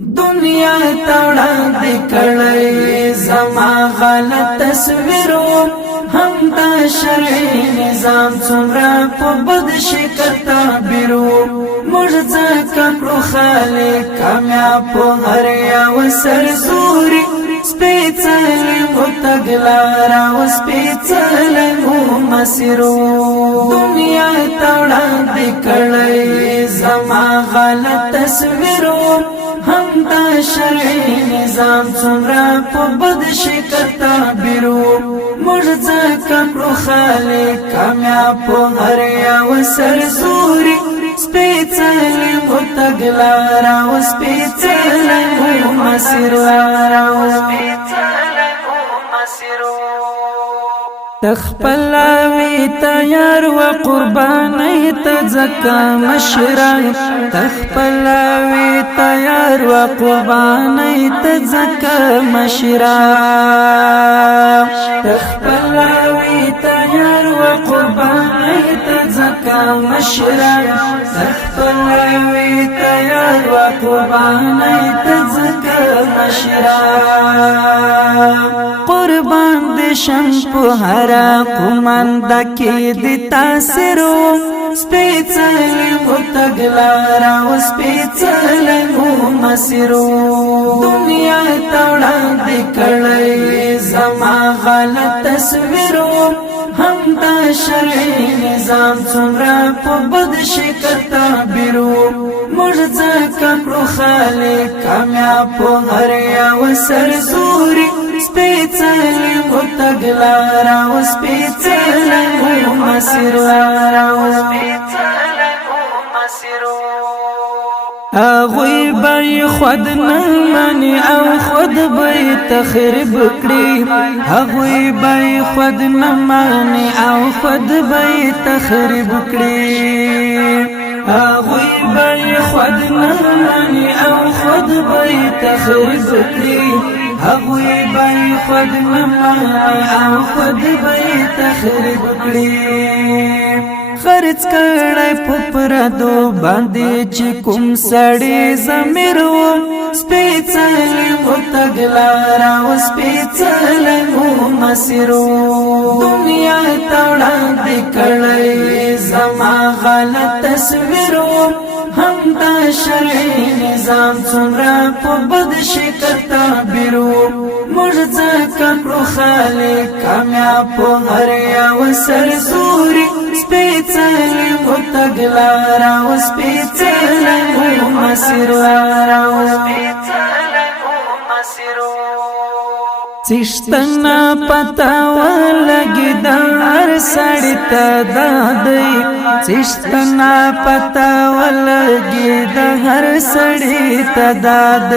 دنیا توڑا دکڑی زما غلط تصویرو هم دا شرعی نظام څومره په بد شکل تعبیرو مرزا کړو خالق کامیاب په هر یو سرزوري سپېڅلې متګلارا او سپېڅلې مسیرو دنیا توڑا دکړی زما غلط تصویرو هم دا شرعی نظام څومره په بد شکل تعبیرو مرزا کړو خالق کامیاب په هر یو سرزوري سپېڅلې متګلارا او سپېڅلې مسیرو تخپلاوی تیار و قربانی تزکا مشران تخپلاوی تیار و قربانی تزکا مشران تخپلاوی تیار و قربانی تزکا مشران تخپلاوی تیار و قربانی تزکا مشران قربان دشم په هرا کومند کې د تاثیرو سپېڅلې متګلارا او سپېڅلې مسیرو دنیا توڑا دکړی زما غلط تصویرو هم دا شرعی نظام څومره په بد شکل تعبیرو مرزا کړو خالق کامیاب په هر یو سرزوري سپېڅلې متګلارا او سپېڅلې مسیرو هغوی به خود نه مانی او خود به تخریب کړي هغوی به خود نه مانی او خود به تخریب کړي هغوی به خود نه مانی او خود به تخریب کړي هغوی به خود نه مانی او خود به تخریب کړي خرڅ کړای په پردو باندې چې کوم سړی زمیرو سپېڅلې متګلارا او سپېڅلې مسیرو دنیا توڑا دکړی زما غلط تصویرو هم دا شرعی نظام څومره په بد شکل تعبیرو مرزا کړو خالق کامیاب په هر یو سرزوري سپېڅلې متګلارا او سپېڅلې مسیرو چشتنا پتا ولګي د هر سړی ته دادی چشتنا پتا ولګي د هر سړی ته دادی